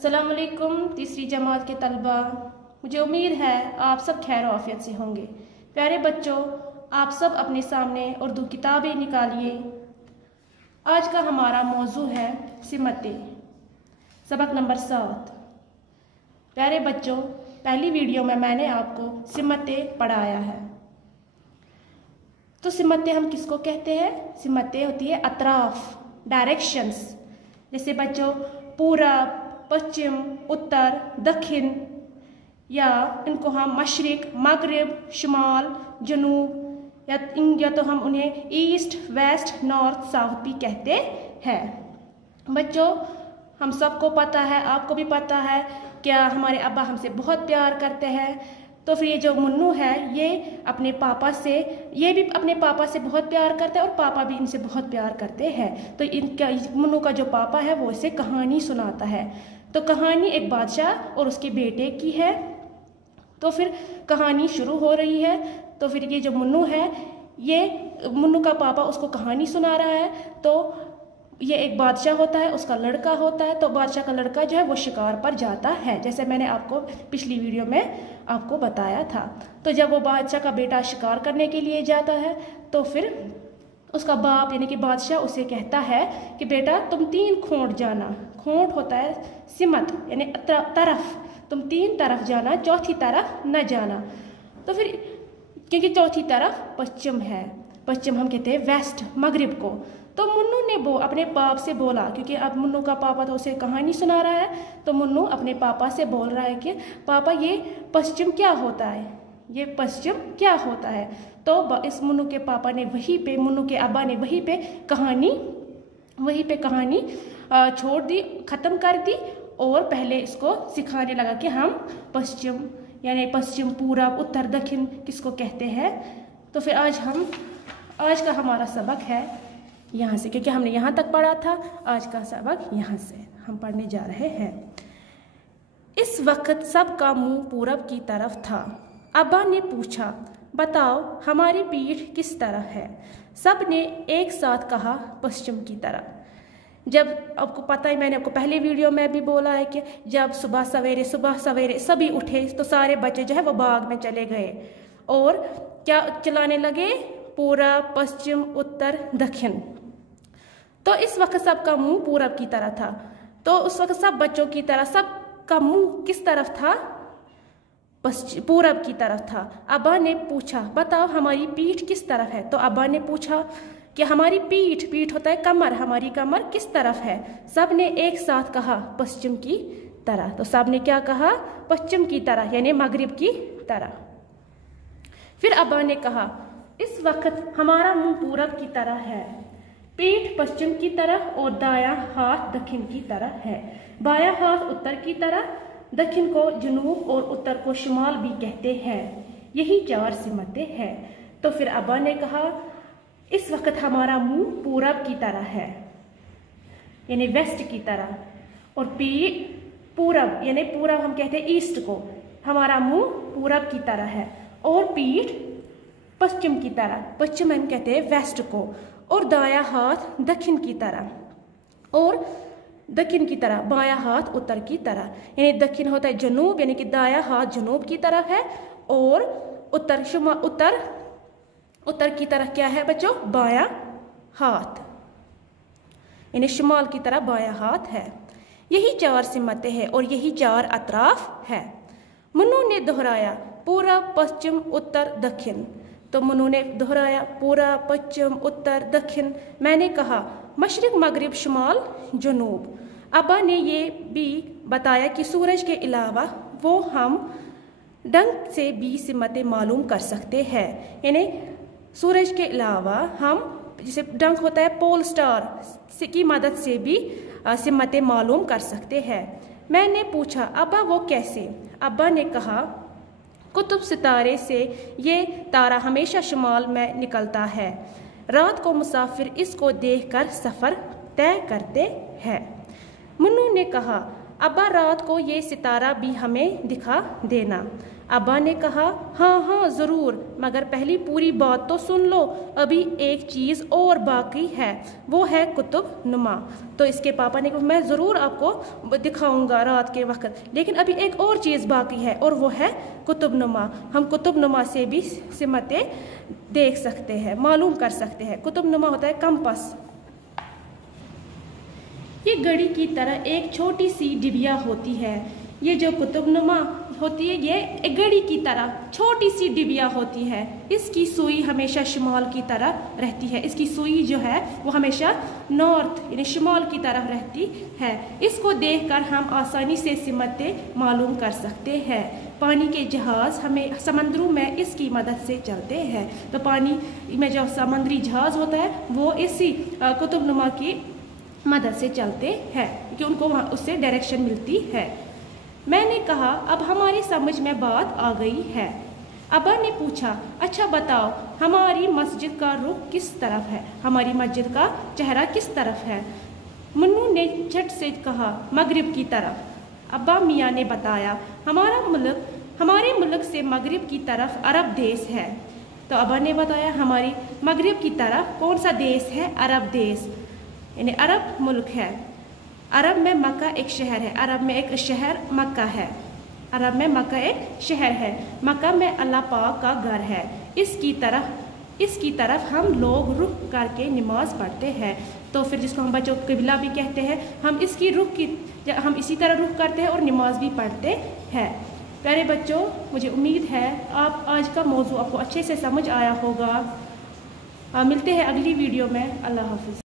अस्सलाम वालेकुम तीसरी जमात के तलबा, मुझे उम्मीद है आप सब खैर आफियत से होंगे। प्यारे बच्चों, आप सब अपने सामने उर्दू किताबें निकालिए। आज का हमारा मौजू है सिमतें, सबक नंबर 7। प्यारे बच्चों, पहली वीडियो में मैंने आपको सिमतें पढ़ाया है। तो सिमतें हम किसको कहते हैं? सिमतें होती है अतराफ, डायरेक्शंस। जैसे बच्चों पूरब, पश्चिम, उत्तर, दक्षिण, या इनको हम मशरिक, मगरिब, शुमाल, जनूब, या तो हम उन्हें ईस्ट, वेस्ट, नॉर्थ, साउथ भी कहते हैं। बच्चों, हम सबको पता है, आपको भी पता है, क्या हमारे अब्बा हमसे बहुत प्यार करते हैं। तो फिर ये जो मुन्नू है, ये अपने पापा से, ये भी अपने पापा से बहुत प्यार करता है और पापा भी इनसे बहुत प्यार करते हैं। तो इनका मुन्नू का जो पापा है वो इसे कहानी सुनाता है। तो कहानी एक बादशाह और उसके बेटे की है। तो फिर कहानी शुरू हो रही है। तो फिर ये जो मुन्नू है, ये मुन्नू का पापा उसको कहानी सुना रहा है। तो ये एक बादशाह होता है, उसका लड़का होता है। तो बादशाह का लड़का जो है वो शिकार पर जाता है, जैसे मैंने आपको पिछली वीडियो में आपको बताया था। तो जब वो बादशाह का बेटा शिकार करने के लिए जाता है, तो फिर उसका बाप यानी कि बादशाह उसे कहता है कि बेटा तुम 3 खोंट जाना। खोंट होता है सिमत यानी तरफ, तुम 3 तरफ जाना, चौथी तरफ न जाना। तो फिर क्योंकि चौथी तरफ पश्चिम है, पश्चिम हम कहते हैं वेस्ट, मगरिब को। तो मुन्नू ने अपने बाप से बोला, क्योंकि अब मुन्नू का पापा तो उसे कहानी सुना रहा है। तो मुन्नू अपने पापा से बोल रहा है कि पापा ये पश्चिम क्या होता है, ये पश्चिम क्या होता है। तो इस मुन्नू के पापा ने वहीं पे, मुन्नू के अब्बा ने वहीं पे कहानी छोड़ दी, ख़त्म कर दी। और पहले इसको सिखाने लगा कि हम पश्चिम यानी पश्चिम, पूरब, उत्तर, दक्षिण किसको कहते हैं। तो फिर आज का हमारा सबक है यहाँ से, क्योंकि हमने यहाँ तक पढ़ा था। आज का सबक यहाँ से हम पढ़ने जा रहे हैं। इस वक्त सबका मुंह पूरब की तरफ था। अब्बा ने पूछा, बताओ हमारी पीठ किस तरफ है? सब ने एक साथ कहा, पश्चिम की तरफ। जब आपको पता है, मैंने आपको पहले वीडियो में भी बोला है कि जब सुबह सवेरे सभी उठे तो सारे बच्चे जो है वो बाग में चले गए और क्या चलाने लगे? पूरब, पश्चिम, उत्तर, दक्षिण। तो इस वक्त सबका मुंह पूरब की तरफ था। तो उस वक्त सब बच्चों की तरह सबका मुंह किस तरफ था? पूरब की तरफ था। अब्बा ने पूछा, बताओ हमारी पीठ किस तरफ है? तो अब्बा ने पूछा कि हमारी पीठ होता है कमर, हमारी कमर किस तरफ है? सब ने एक साथ कहा, पश्चिम की तरह। तो सब ने क्या कहा? पश्चिम की तरह यानी मगरिब की तरह। फिर अब्बा ने कहा, इस वक्त हमारा मुंह पूरब की तरह है, पीठ पश्चिम की तरफ और दायां हाथ दक्षिण की तरह है। बायां हाथ उत्तर की तरह, दक्षिण को जनूब और उत्तर को शुमाल भी कहते हैं। यही 4 सिमतें हैं। तो फिर अब्बा ने कहा, इस वक्त हमारा मुंह पूरब की तरह है यानी वेस्ट की तरह, और पूरब यानी पूरब हम कहते हैं ईस्ट को, हमारा मुंह पूरब की तरह है। और पीठ पश्चिम की तरह, पश्चिम हम कहते हैं वेस्ट को, और दायां हाथ दक्षिण की तरह, और दक्षिण की तरह बायां हाथ उत्तर की तरह। यानी दक्षिण होता है जनूब यानी कि दायां हाथ जनूब की तरफ है, और उत्तर की तरफ क्या है बच्चों? बायां हाथ यानी शुमाल की तरफ बायां हाथ है। यही 4 सिमतें हैं और यही 4 अतराफ है। मुन्नू ने दोहराया, पूरब, पश्चिम, उत्तर, दक्षिण। तो मुन्नू ने दोहराया, पूरब, पश्चिम, उत्तर, दक्षिण। मैंने कहा, मशरिक, मगरिब, शुमाल, जनूब। अब्बा ने ये भी बताया कि सूरज के अलावा वो हम डंक से भी सिमतें मालूम कर सकते हैं। यानी सूरज के अलावा हम, जैसे डंक होता है पोल स्टार की मदद से भी सिमतें मालूम कर सकते हैं। मैंने पूछा, अब्बा वो कैसे? अब्बा ने कहा, कुतुब सितारे से ये तारा हमेशा शुमाल में निकलता है। रात को मुसाफिर इसको देखकर सफ़र तय करते हैं। मुन्नू ने कहा, अब्बा रात को ये सितारा भी हमें दिखा देना। अब्बा ने कहा, हाँ हाँ ज़रूर, मगर पहली पूरी बात तो सुन लो, अभी एक चीज़ और बाकी है, वो है कुतुब नुमा। तो इसके पापा ने कहा, मैं ज़रूर आपको दिखाऊंगा रात के वक्त, लेकिन अभी एक और चीज़ बाकी है और वो है कुतुब नुमा। हम कुतुब नुमा से भी सिमतें देख सकते हैं, मालूम कर सकते हैं। कुतुब नुमा होता है कंपास। ये घड़ी की तरह एक छोटी सी डिबिया होती है। ये जो कुतुब नुमा होती है, ये एक घड़ी की तरह छोटी सी डिबिया होती है। इसकी सुई हमेशा शुमाल की तरह रहती है। इसकी सुई जो है वो हमेशा नॉर्थ यानी शुमाल की तरफ रहती है। इसको देखकर हम आसानी से सिमतें मालूम कर सकते हैं। पानी के जहाज़ हमें समंदरों में इसकी मदद से चलते हैं। तो पानी में जो समुद्री जहाज़ होता है वो इसी कुतुब नुमा की मदद से चलते हैं, कि उनको वहाँ उससे डायरेक्शन मिलती है। मैंने कहा, अब हमारी समझ में बात आ गई है। अब्बा ने पूछा, अच्छा बताओ, हमारी मस्जिद का रुख किस तरफ है? हमारी मस्जिद का चेहरा किस तरफ है? मुन्नू ने झट से कहा, मगरिब की तरफ। अब्बा मियाँ ने बताया, हमारे मुल्क से मगरिब की तरफ अरब देश है। तो अब्बा ने बताया, हमारी मगरिब की तरफ कौन सा देश है? अरब देश, यानी अरब मुल्क है। अरब में मक्का एक शहर है। अरब में एक शहर मक्का है। अरब में मक्का एक शहर है। मक्का में अल्लाह पाक का घर है। इसकी तरफ हम लोग रुख करके नमाज पढ़ते हैं। तो फिर जिसको हम बच्चों किबला भी कहते हैं, हम इसी तरह रुख करते हैं और नमाज भी पढ़ते हैं। प्यारे बच्चों, मुझे उम्मीद है आप आज का मौजू आपको अच्छे से समझ आया होगा। मिलते हैं अगली वीडियो में। अल्लाह हाफिज़।